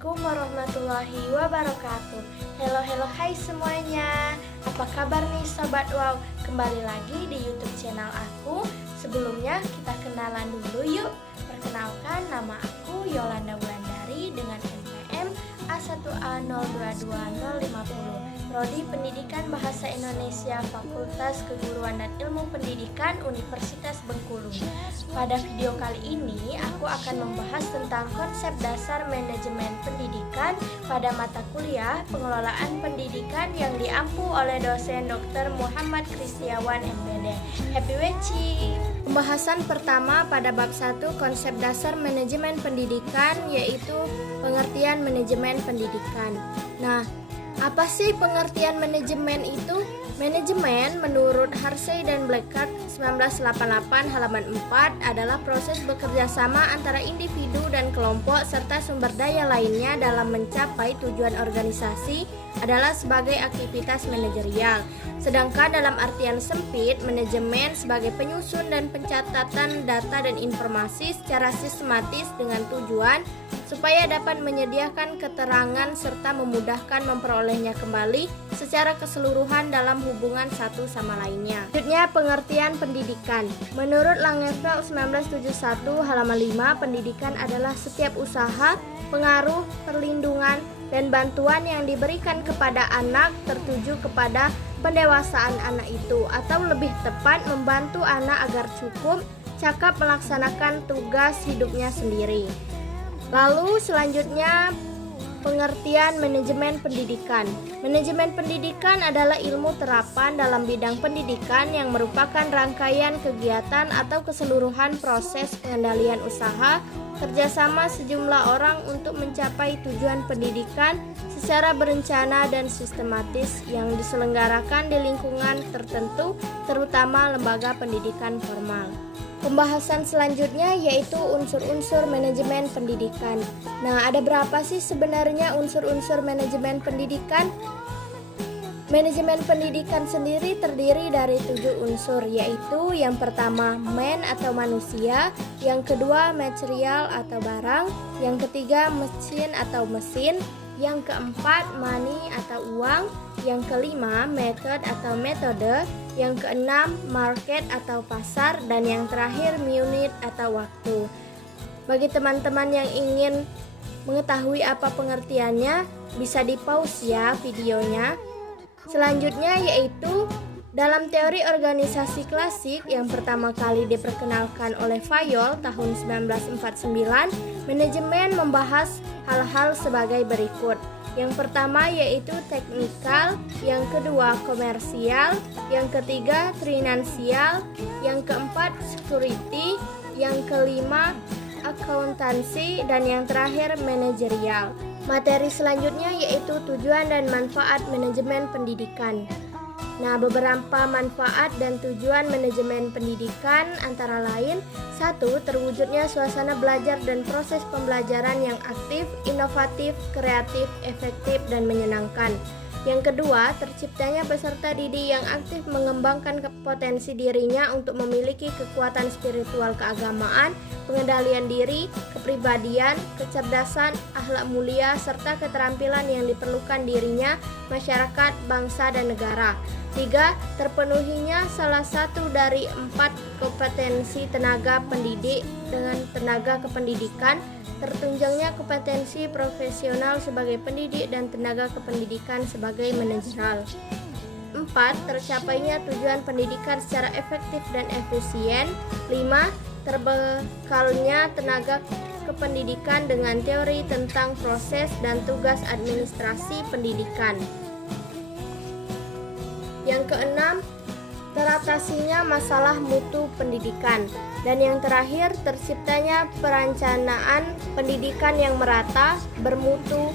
Assalamualaikum warahmatullahi wabarakatuh. Halo hai semuanya. Apa kabar nih Sobat Wow? Kembali lagi di YouTube channel aku. Sebelumnya kita kenalan dulu yuk. Perkenalkan, nama aku Yolanda Wulandari dengan NPM A1A022050. Prodi Pendidikan Bahasa Indonesia Fakultas Keguruan dan Ilmu Pendidikan Universitas Bengkulu. Pada video kali ini aku akan membahas tentang konsep dasar manajemen pendidikan pada mata kuliah Pengelolaan Pendidikan yang diampu oleh dosen Dr. Muhammad Kristiawan MPD. Happy watching. Pembahasan pertama pada bab 1 konsep dasar manajemen pendidikan yaitu pengertian manajemen pendidikan. Nah, apa sih pengertian manajemen itu? Manajemen menurut Harsey dan Blackard 1988 halaman 4 adalah proses bekerja sama antara individu dan kelompok serta sumber daya lainnya dalam mencapai tujuan organisasi adalah sebagai aktivitas manajerial. Sedangkan dalam artian sempit, manajemen sebagai penyusun dan pencatatan data dan informasi secara sistematis dengan tujuan supaya dapat menyediakan keterangan serta memudahkan memperolehnya kembali secara keseluruhan dalam hubungan satu sama lainnya. Selanjutnya, pengertian pendidikan. Menurut Langenfeld 1971 halaman 5, pendidikan adalah setiap usaha, pengaruh, perlindungan, dan bantuan yang diberikan kepada anak tertuju kepada pendewasaan anak itu, atau lebih tepat membantu anak agar cukup cakap melaksanakan tugas hidupnya sendiri. Lalu selanjutnya, pengertian manajemen pendidikan. Manajemen pendidikan adalah ilmu terapan dalam bidang pendidikan yang merupakan rangkaian kegiatan atau keseluruhan proses pengendalian usaha kerjasama sejumlah orang untuk mencapai tujuan pendidikan secara berencana dan sistematis yang diselenggarakan di lingkungan tertentu, terutama lembaga pendidikan formal. Pembahasan selanjutnya yaitu unsur-unsur manajemen pendidikan. Nah, ada berapa sih sebenarnya unsur-unsur manajemen pendidikan? Manajemen pendidikan sendiri terdiri dari 7 unsur, yaitu yang pertama man atau manusia, yang kedua material atau barang, yang ketiga mesin atau mesin, yang keempat money atau uang, yang kelima method atau metode, yang keenam market atau pasar, dan yang terakhir minute atau waktu. Bagi teman-teman yang ingin mengetahui apa pengertiannya, bisa di-pause ya videonya. Selanjutnya yaitu dalam teori organisasi klasik yang pertama kali diperkenalkan oleh Fayol tahun 1949, manajemen membahas hal-hal sebagai berikut. Yang pertama yaitu teknikal, yang kedua komersial, yang ketiga finansial, yang keempat security, yang kelima akuntansi, dan yang terakhir manajerial. Materi selanjutnya yaitu tujuan dan manfaat manajemen pendidikan. Nah, beberapa manfaat dan tujuan manajemen pendidikan antara lain: 1. Terwujudnya suasana belajar dan proses pembelajaran yang aktif, inovatif, kreatif, efektif, dan menyenangkan. Yang kedua, terciptanya peserta didik yang aktif mengembangkan potensi dirinya untuk memiliki kekuatan spiritual keagamaan, pengendalian diri, kepribadian, kecerdasan, akhlak mulia, serta keterampilan yang diperlukan dirinya, masyarakat, bangsa, dan negara. 3. Terpenuhinya salah satu dari 4 kompetensi tenaga pendidik dengan tenaga kependidikan, tertunjangnya kompetensi profesional sebagai pendidik dan tenaga kependidikan sebagai manajeral. 4. Tercapainya tujuan pendidikan secara efektif dan efisien. 5. Terbekalnya tenaga kependidikan dengan teori tentang proses dan tugas administrasi pendidikan. Yang keenam, teratasinya masalah mutu pendidikan. Dan yang terakhir, terciptanya perencanaan pendidikan yang merata, bermutu,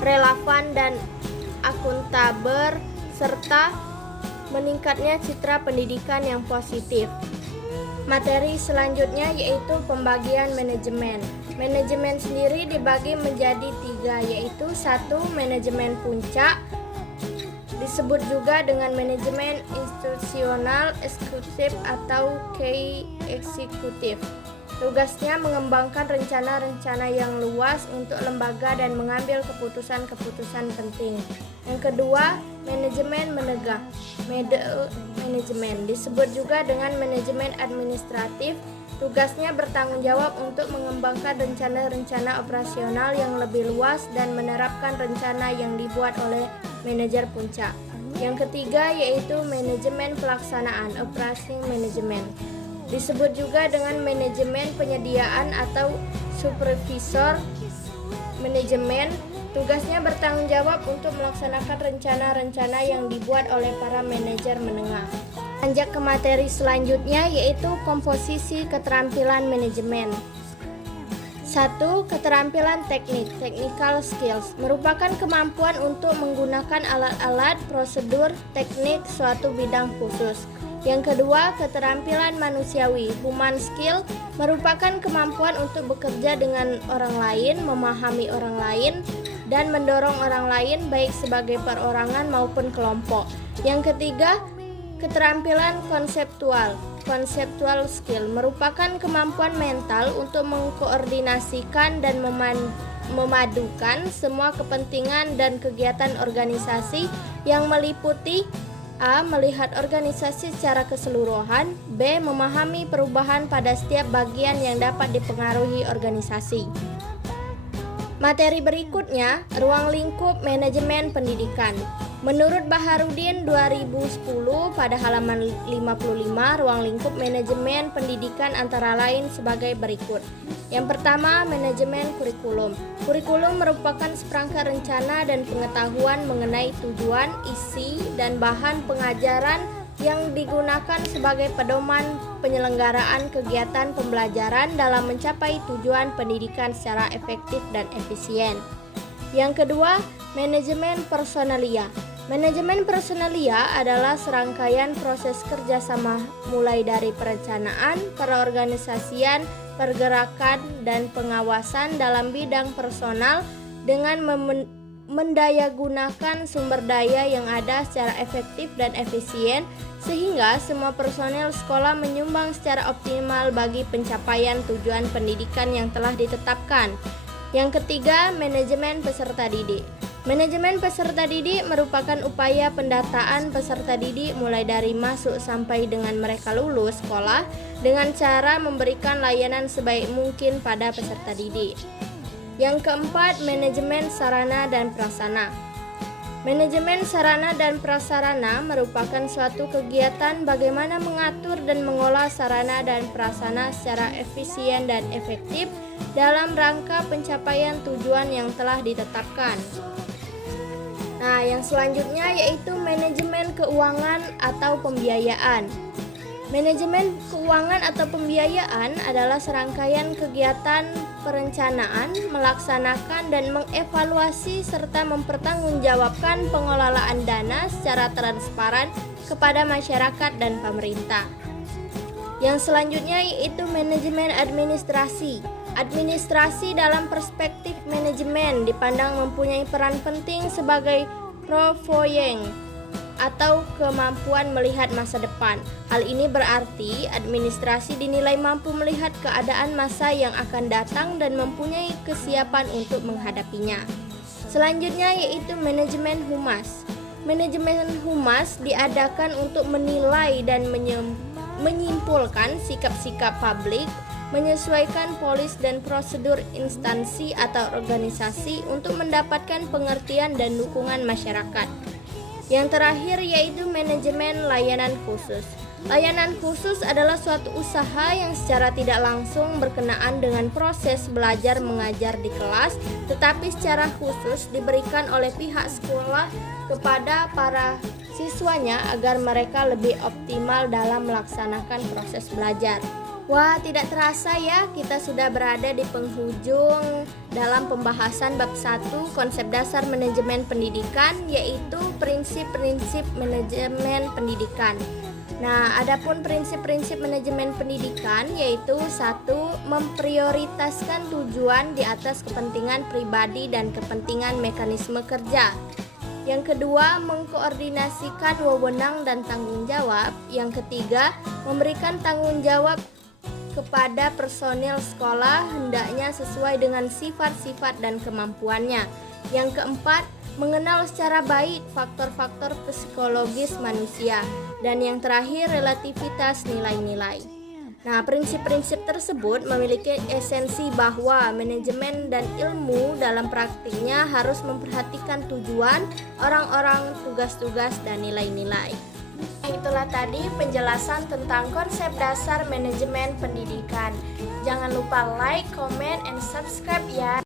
relevan, dan akuntabel, serta meningkatnya citra pendidikan yang positif. Materi selanjutnya yaitu pembagian manajemen. Manajemen sendiri dibagi menjadi 3, yaitu 1. Manajemen puncak, disebut juga dengan manajemen institusional eksekutif atau key eksekutif. Tugasnya mengembangkan rencana-rencana yang luas untuk lembaga dan mengambil keputusan-keputusan penting. Yang kedua, manajemen menegak. Manajemen disebut juga dengan manajemen administratif. Tugasnya bertanggung jawab untuk mengembangkan rencana-rencana operasional yang lebih luas dan menerapkan rencana yang dibuat oleh manajer puncak. Yang ketiga yaitu manajemen pelaksanaan, operating management. Disebut juga dengan manajemen penyediaan atau supervisor manajemen. Tugasnya bertanggung jawab untuk melaksanakan rencana-rencana yang dibuat oleh para manajer menengah. Lanjut ke materi selanjutnya yaitu komposisi keterampilan manajemen. 1. Keterampilan teknik, technical skills, merupakan kemampuan untuk menggunakan alat-alat, prosedur, teknik suatu bidang khusus. Yang kedua, keterampilan manusiawi, human skill, merupakan kemampuan untuk bekerja dengan orang lain, memahami orang lain, dan mendorong orang lain baik sebagai perorangan maupun kelompok. Yang ketiga, keterampilan konseptual, conceptual skill, merupakan kemampuan mental untuk mengkoordinasikan dan memadukan semua kepentingan dan kegiatan organisasi yang meliputi A. Melihat organisasi secara keseluruhan. B. Memahami perubahan pada setiap bagian yang dapat dipengaruhi organisasi. Materi berikutnya, ruang lingkup manajemen pendidikan. Menurut Baharudin 2010 pada halaman 55, ruang lingkup manajemen pendidikan antara lain sebagai berikut. Yang pertama, manajemen kurikulum. Kurikulum merupakan seperangkat rencana dan pengetahuan mengenai tujuan, isi, dan bahan pengajaran yang digunakan sebagai pedoman penyelenggaraan kegiatan pembelajaran dalam mencapai tujuan pendidikan secara efektif dan efisien. Yang kedua, manajemen personalia. Manajemen personalia adalah serangkaian proses kerjasama mulai dari perencanaan, perorganisasian, pergerakan, dan pengawasan dalam bidang personal dengan mendayagunakan sumber daya yang ada secara efektif dan efisien sehingga semua personel sekolah menyumbang secara optimal bagi pencapaian tujuan pendidikan yang telah ditetapkan. Yang ketiga, manajemen peserta didik. Manajemen peserta didik merupakan upaya pendataan peserta didik mulai dari masuk sampai dengan mereka lulus sekolah dengan cara memberikan layanan sebaik mungkin pada peserta didik. Yang keempat, manajemen sarana dan prasarana. Manajemen sarana dan prasarana merupakan suatu kegiatan bagaimana mengatur dan mengolah sarana dan prasarana secara efisien dan efektif dalam rangka pencapaian tujuan yang telah ditetapkan. Nah, yang selanjutnya yaitu manajemen keuangan atau pembiayaan. Manajemen keuangan atau pembiayaan adalah serangkaian kegiatan perencanaan, melaksanakan dan mengevaluasi serta mempertanggungjawabkan pengelolaan dana secara transparan kepada masyarakat dan pemerintah. Yang selanjutnya yaitu manajemen administrasi. Administrasi dalam perspektif manajemen dipandang mempunyai peran penting sebagai provoying atau kemampuan melihat masa depan. Hal ini berarti administrasi dinilai mampu melihat keadaan masa yang akan datang dan mempunyai kesiapan untuk menghadapinya. Selanjutnya yaitu manajemen humas. Manajemen humas diadakan untuk menilai dan menyimpulkan sikap-sikap publik, menyesuaikan polis dan prosedur instansi atau organisasi untuk mendapatkan pengertian dan dukungan masyarakat. Yang terakhir yaitu manajemen layanan khusus. Layanan khusus adalah suatu usaha yang secara tidak langsung berkenaan dengan proses belajar mengajar di kelas, tetapi secara khusus diberikan oleh pihak sekolah kepada para siswanya agar mereka lebih optimal dalam melaksanakan proses belajar. Wah, tidak terasa ya, kita sudah berada di penghujung dalam pembahasan bab 1 konsep dasar manajemen pendidikan, yaitu prinsip-prinsip manajemen pendidikan. Nah, adapun prinsip-prinsip manajemen pendidikan yaitu 1. Memprioritaskan tujuan di atas kepentingan pribadi dan kepentingan mekanisme kerja. Yang kedua, mengkoordinasikan wewenang dan tanggung jawab. Yang ketiga, memberikan tanggung jawab kepada personil sekolah hendaknya sesuai dengan sifat-sifat dan kemampuannya. Yang keempat, mengenal secara baik faktor-faktor psikologis manusia. Dan yang terakhir, relativitas nilai-nilai. Nah, prinsip-prinsip tersebut memiliki esensi bahwa manajemen dan ilmu dalam praktiknya harus memperhatikan tujuan, orang-orang, tugas-tugas, dan nilai-nilai. Itulah tadi penjelasan tentang konsep dasar manajemen pendidikan. Jangan lupa like, comment, and subscribe ya.